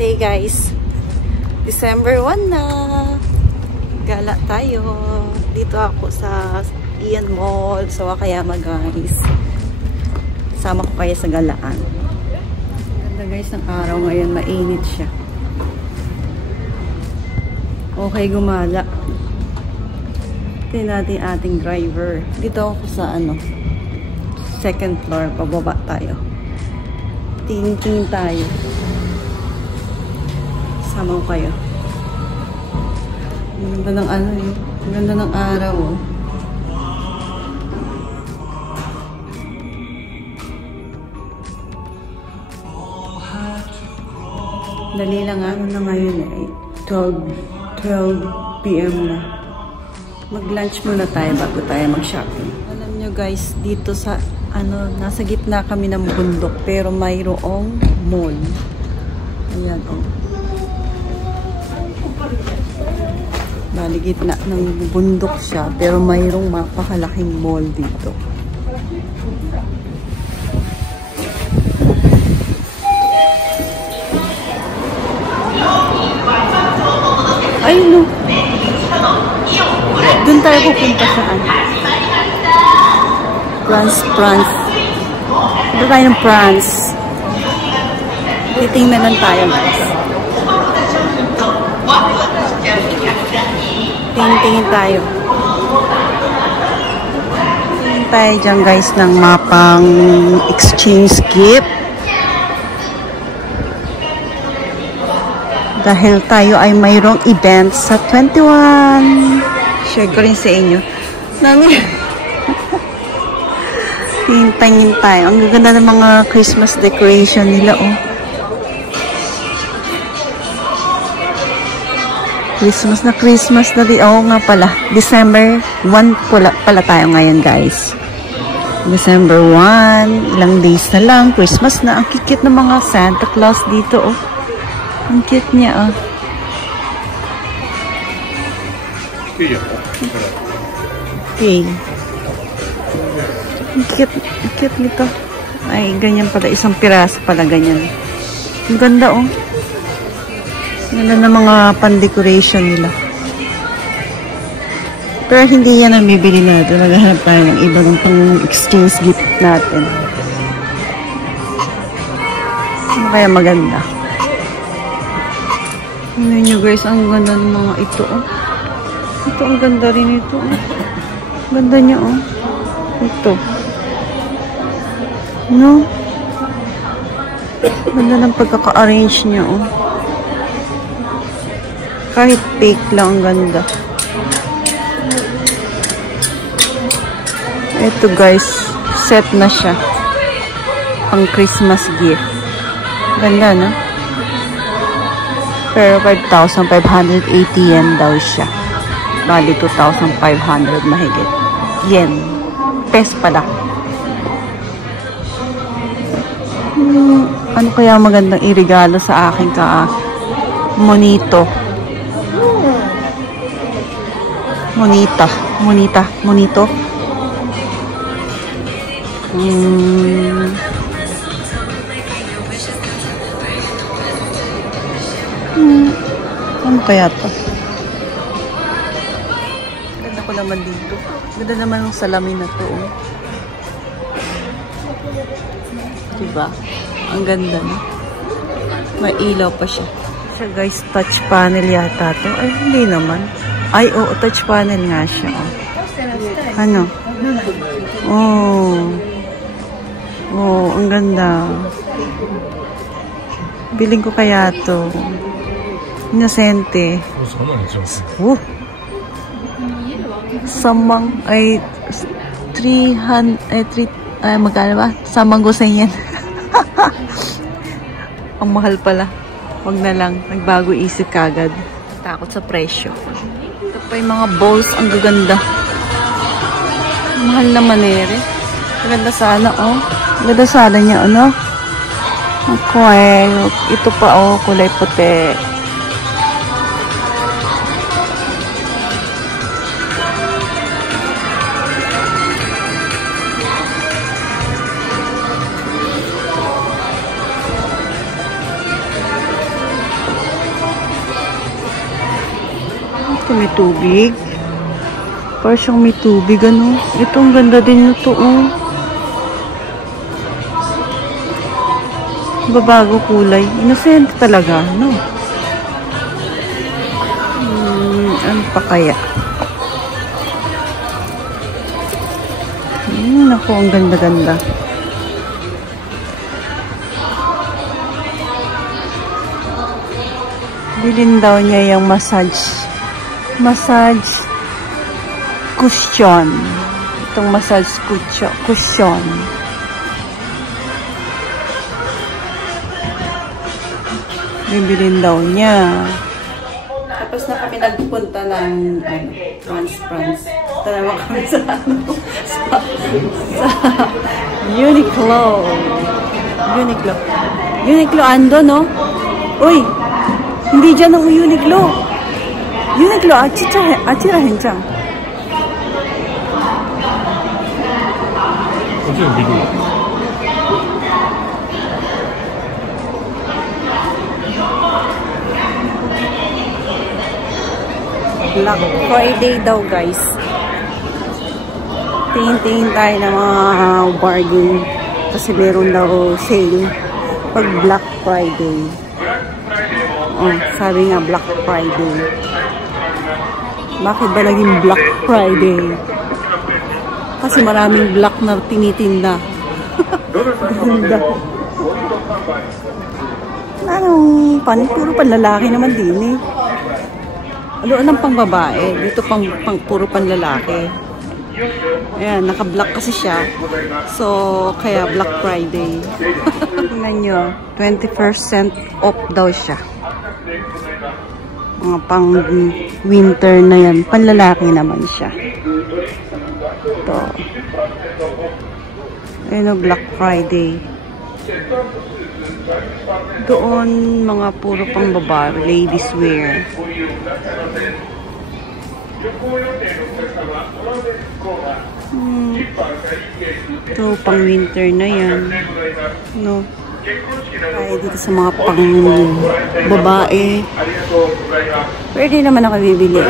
Monday guys, December 1 na, gala tayo. Dito ako sa Ian Mall, sa Wakayama guys. Sama ko kayo sa galaan. Ganda guys ng araw ngayon, mainit siya. Okay, gumala. Tingnan natin ating driver. Dito ako sa second floor, pababa tayo. Tingin tayo. Sama ko kayo. Ang ganda ng ang ganda ng araw oh. Dali lang na ngayon eh. 12 PM na. Mag-lunch muna tayo bago tayo mag-shopping. Alam nyo guys, dito sa nasa gitna kami ng bundok pero mayroong mall. Ayan oh. Bali gitna ng bundok siya pero mayroong mapakalaking mall dito. Ay no. Doon tayo pupunta saan? France. Ito tayo ng France. Titingnan lang tayo guys. Tingin tayo. Tingin tayo dyan guys ng mapang exchange gift. Dahil tayo ay mayroong event sa 21. Share ko rin sa inyo. Tingin tayo. Ang ganda ng mga Christmas decoration nila oh. Christmas na di. Oo nga pala. December 1 pala tayo ngayon guys. December 1. Ilang days na lang. Christmas na. Ang kikit ng mga Santa Claus dito oh. Ang cute niya oh. Okay. Ang cute nito. Ay, ganyan pala. Isang piraso pala ganyan. Ang ganda oh. Ganda ng mga pan-decoration nila. Pero hindi yan ang bibili natin. Naghahanap tayo ng iba ng pang-exchange gift natin. Ano kaya maganda? Tingnan nyo guys, ang ganda ng mga ito oh. Ito, ang ganda rin ito oh. Ganda niya oh. Ito. No? Ganda ng pagkaka-arrange niya oh. Kahit fake lang, ang ganda. Ito guys, set na siya. Pang Christmas gift. Ganda no? Pero 5,580 yen daw siya. Bali 2,500 mahigit. Yen. Pes pala. Ano kaya magandang irigalo sa akin monito? Monito. Ano kaya to? Ganda ko naman dito. Ganda naman yung salamin na to. Diba? Ang ganda na. May ilaw pa siya. Guys, touch panel yata to. Ay, hindi naman. Ay, oo, touch panel nga siya. Oh. Ano? Oh, ang ganda. Biling ko kaya to. Inosente. Samang, ay, 300, magkano ba? Samang gusto yan. Ang mahal pala. Wag na lang. Nagbago isip kagad. Takot sa presyo. Ito pa yung mga bowls. Ang gaganda. Mahal naman eh. Maganda sana oh. Maganda sana niya ano. Okay. Ito pa oh. Kulay puti. Ito may tubig. Parang siyang may tubig, ano. Ito, ang ganda din nito, oh. Babago kulay. Innocent talaga, no? Ano pa kaya? Naku, ang ganda-ganda. Bilhin daw niya yung massage cushion. Itong massage cushion. Bibilin daw niya. Tapos na kami nagpunta ng France. Tanawa kami sa Uniqlo. Uniqlo ando, no? Uy! Hindi dyan ang Uniqlo. Uniqlo, achira henchang. Black Friday daw, guys. Tingin-tingin tayo ng mga bargain. Kasi meron daw sale pag Black Friday. Oh, sabi nga Black Friday. Bakit ba naging Black Friday? Kasi maraming black na tinitinda. Ganda. Anong puro panlalaki naman din eh. Ano pang babae? Dito puro panlalaki. Ayan, naka-black kasi siya. So, kaya Black Friday. Tingnan nyo, 20% off daw siya. Mga pang winter na yan. Panlalaki naman siya. Ito. Ayan o, Black Friday. Doon, mga puro pang babae. Ladies wear. Ito, pang winter na yan. No? Kaya dito sa mga pang babae. Pwede naman ako bibili.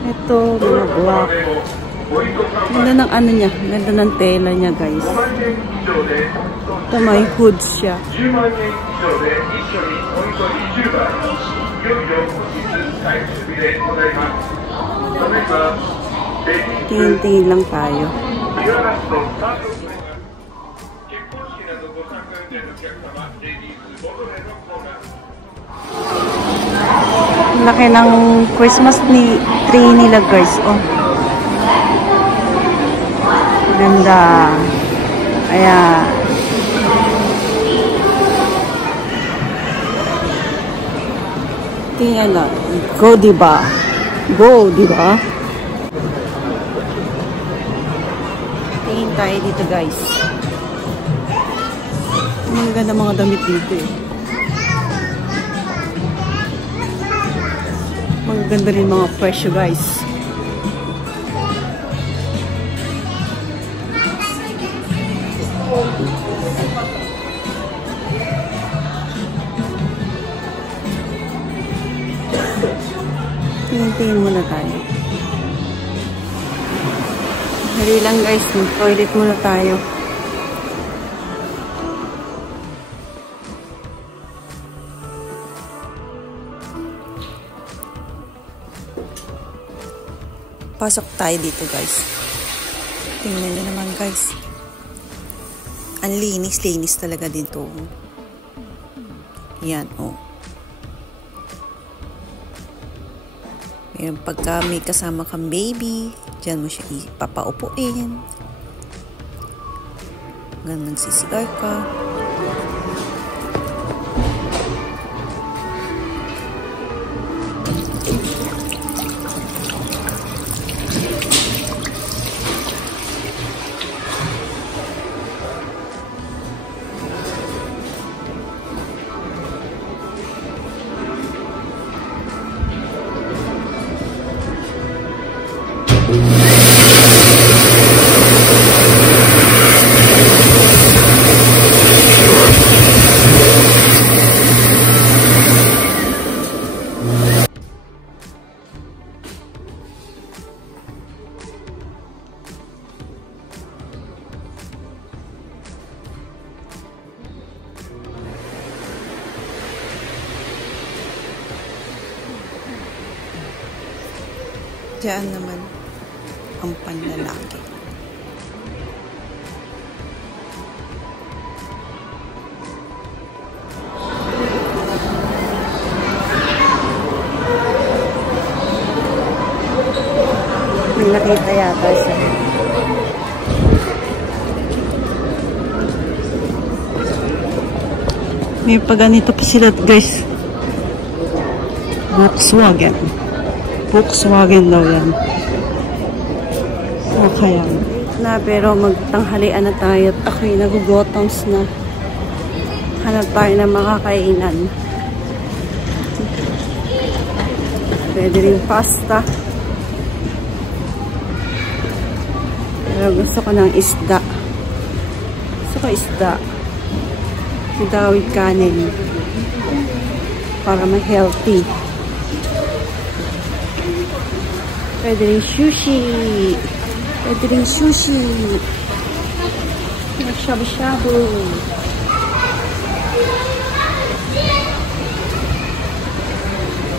Ito, mga black. Ganda ng ano niya. Ganda ng tela niya, guys. Ito, may hood siya. Tingin-tingin lang tayo. Laki ng Christmas tree nila, guys. Oh. Ganda. Ayan. Tingnan na. Go, diba? Go, diba? Tingin tayo dito, guys. Ang ganda mga damit dito eh. Maganda rin mga presyo, guys. Tingin muna tayo. Hali lang, guys. Toilet muna tayo. Pasok tayo dito, guys. Tingnan nyo naman, guys. Ang linis talaga dito. Yan, oh. Meron pagka may kasama kang baby, dyan mo siya ipapaupuin. Ganun, nagsisigar ka. Diyan naman ang panlalaki. May nakita yata siya. May paganito pa sila, guys. Volkswagen. Volkswagen daw yan. Okay yan. Na, pero magtanghalian na tayo at ako'y nagugotoms na. Hanap tayo ng makakainan. Pwede rin pasta. Pero gusto ko ng isda. Gusto ko isda. Isda with kanin. Para ma-healthy. Pwede rin sushi. Pwede rin sushi. Shabu-shabu.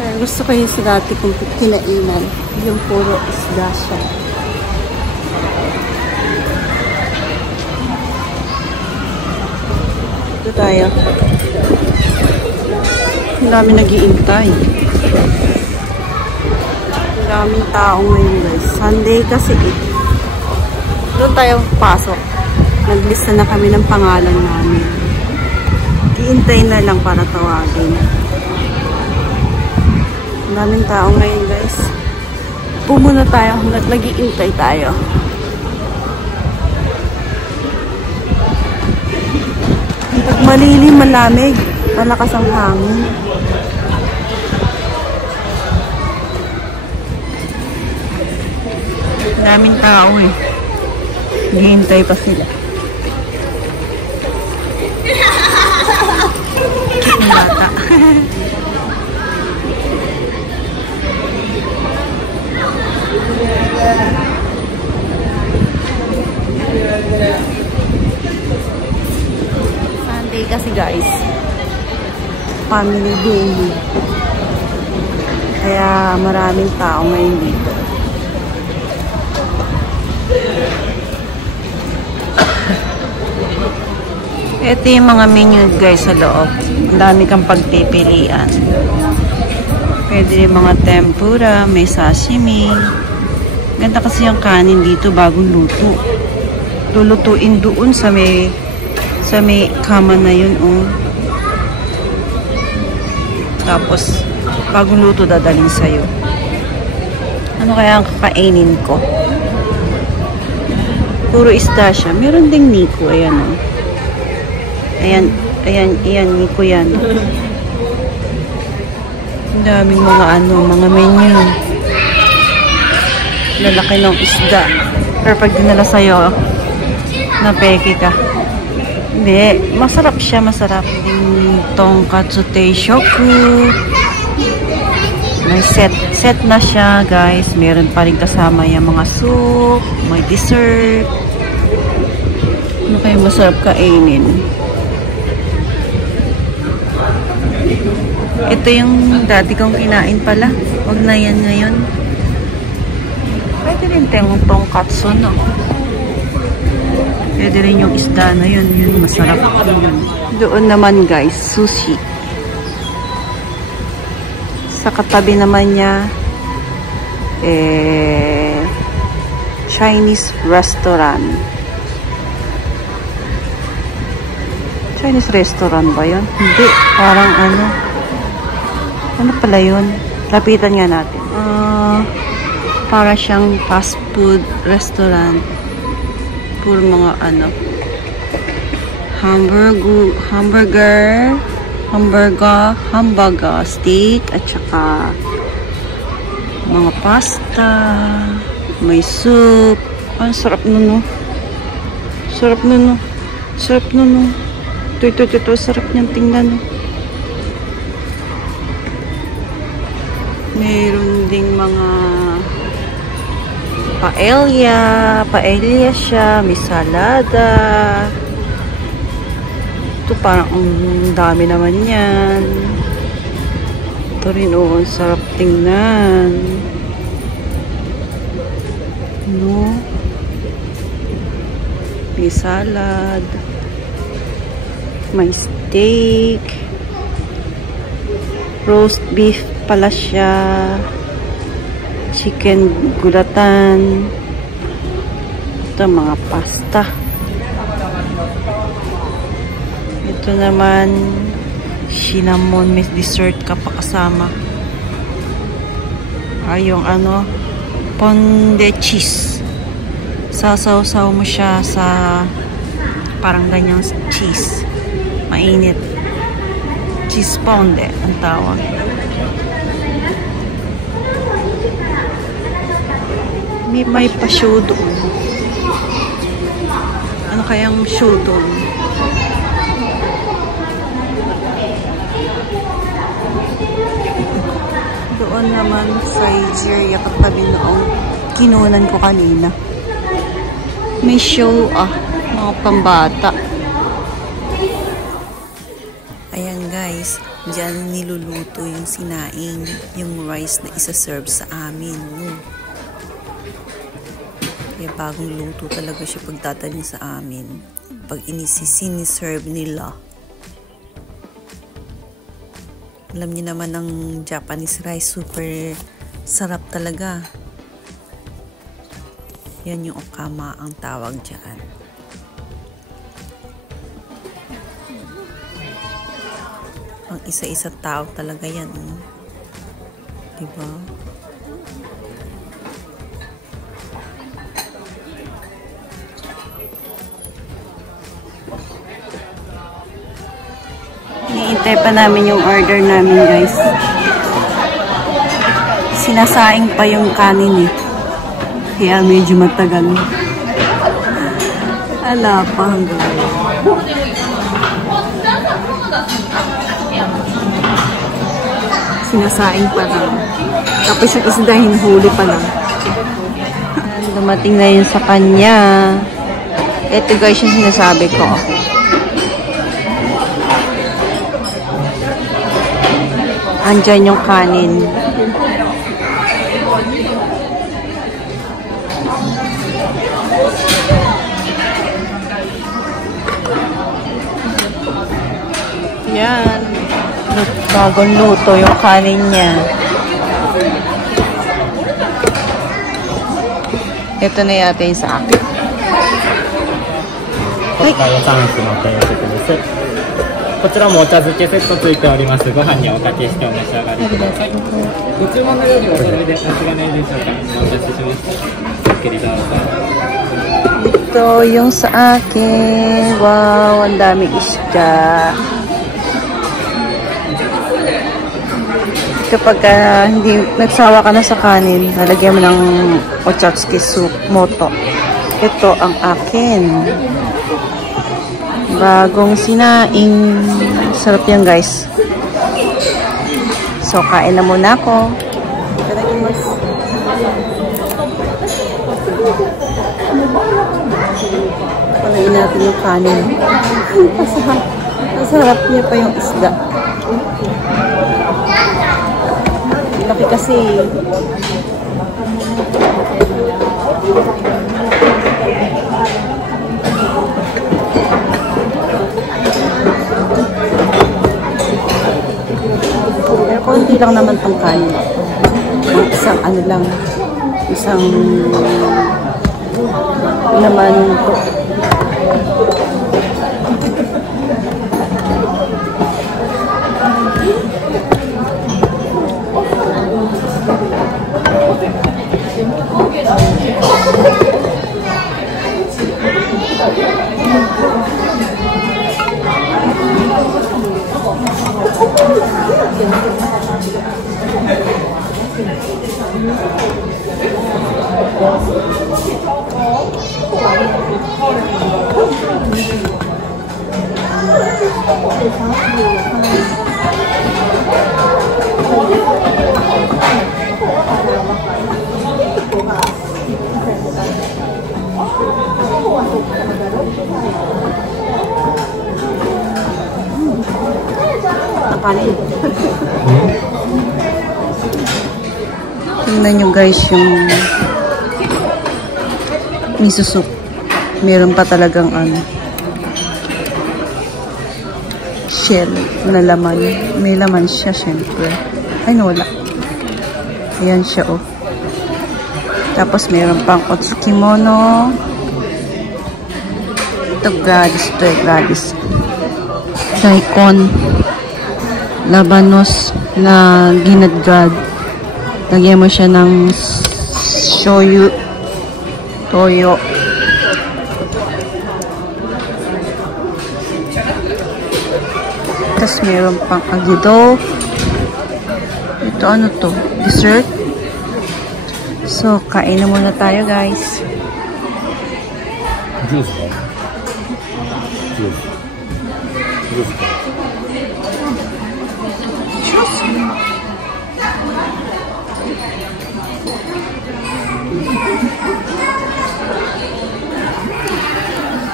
Kaya gusto ko yung sa dati kong kinainan. Yung puro isda siya. Ito tayo. Ang dami nag-iintay. Ang daming tao ngayon, guys. Sunday kasi eh. Doon tayo pasok. Naglista na kami ng pangalan namin. Iintay na lang para tawagin. Ang daming tao ngayon, guys. Pumuna tayo hanggat nag-iintay tayo. Pag malilim, malamig. Malakas ang hangin. Daming tao eh. Hihintay pa sila. Ang bata. Sunday kasi, guys. Family day. Kaya maraming tao ngayon dito. Ito yung mga menu, guys, sa loob. Ang dami kang pagpipilian. Pwede rin mga tempura, may sashimi. Ganda kasi yung kanin dito, bagong luto. Lulutuin doon sa may kama na yun, oh. Tapos, bagong luto dadaling sa'yo. Ano kaya ang kakainin ko? Puro isda siya. Meron ding niko, ayan, oh. Ayan, niko yan. Ang daming mga mga menu. Lalaki ng isda. Pero pag dinala sa'yo, napeke ka. Hindi, masarap siya, masarap. Yung tonkatsu teishoku. May set na siya, guys. Meron pa rin kasama yung mga soup, may dessert. Ano kayo masarap kainin? Ito yung dati kong kinain pala. Huwag na yan ngayon. Pwede rin tayong tonkatsu, no? Pwede rin yung isda na yun. Yun, masarap. Doon naman, guys, sushi. Sa katabi naman niya, Chinese restaurant. Chinese restaurant ba yun? Hindi. Parang ano pala yun? Lapitan nga natin. Para siyang fast food restaurant. Puro mga hamburger, steak, at saka mga pasta, may soup. Ang sarap nun, no? Sarap nun, no? Sarap nun, no? Ito, sarap niyang tingnan, no? Meron ding mga paella siya, may salada. Ito parang ang dami naman yan. Ito rin, oh, sarap tingnan. No? May salad. May steak. Roast beef pala siya. Chicken gulatan. Ito mga pasta. Ito naman cinnamon, may dessert ka pa kasama. Yung ano, ponde cheese. Sasaw-saw mo siya sa parang ganyang cheese. Mainit. Cheese ponde ang tawag. May pa-show doon. Ano kayang show doon? Doon naman sa Nigeria katabi noong kinunan ko kanina. May show mga pambata. Ayan guys, dyan niluluto yung sinaing, yung rice na isa-serve sa amin. Kaya bagong luto talaga siya pagdadaling sa amin. Pag siniserve nila. Alam niyo naman ang Japanese rice, super sarap talaga. Yan yung okama ang tawag dyan. Ang isa-isa tao talaga yan. Diba? Hinihintay pa namin yung order namin guys. Sinasaing pa yung kanin eh. Kaya medyo matagal. Ala pa hanggang. Sinasaing pa lang. Tapos yung isda hinhuli pa lang. Dumating na yun sa kanya. Ito guys yung sinasabi ko. Andyan yung kanin. Yan. Bagong luto yung kanin niya. Ito na yata yung sa akin. Ay! こちらもお茶漬けセットついております。ご飯におかけしてお召し上がりください。ご注文のようにおそれで間違いないでしょうか。お待たせしました。ゆっくりどうぞ。Ito yung sa akin. Wow, ang dami isda. Kapag hindi nagsawa ka na sa kanin, lalagyan mo ng ochazuke soup moto. Ito ang akin. Bagong sinaing. Sarap yan guys. So, kain na muna ako. Palain natin yung kanin. Masarap niya pa yung isda. Laki kasi. Pero konti lang naman tong kanin. Isang ano lang. Isang naman to. Tingnan nyo guys yung miso soup. Meron pa talagang ano, shell na laman. May laman siya, syempre. Ay, wala. Ayan siya, oh. Tapos, meron pang otsukimono. Ito, gadis. Ito, gadis. Daikon. Labanos na ginadgad. Lagyan mo siya ng shoyu. Toyo. Tapos meron pang agido. Ito ano to? Dessert. So, kain na muna tayo, guys. Juice ba? Juice. Juice ba?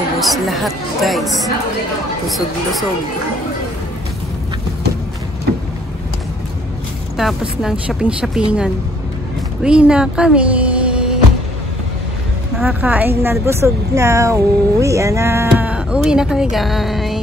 Ubus lahat, guys. Lusog-lusog. Tapos ng shopping-shoppingan. Uwi na kami. Nakakain na, busog na. Uwi na kami, guys.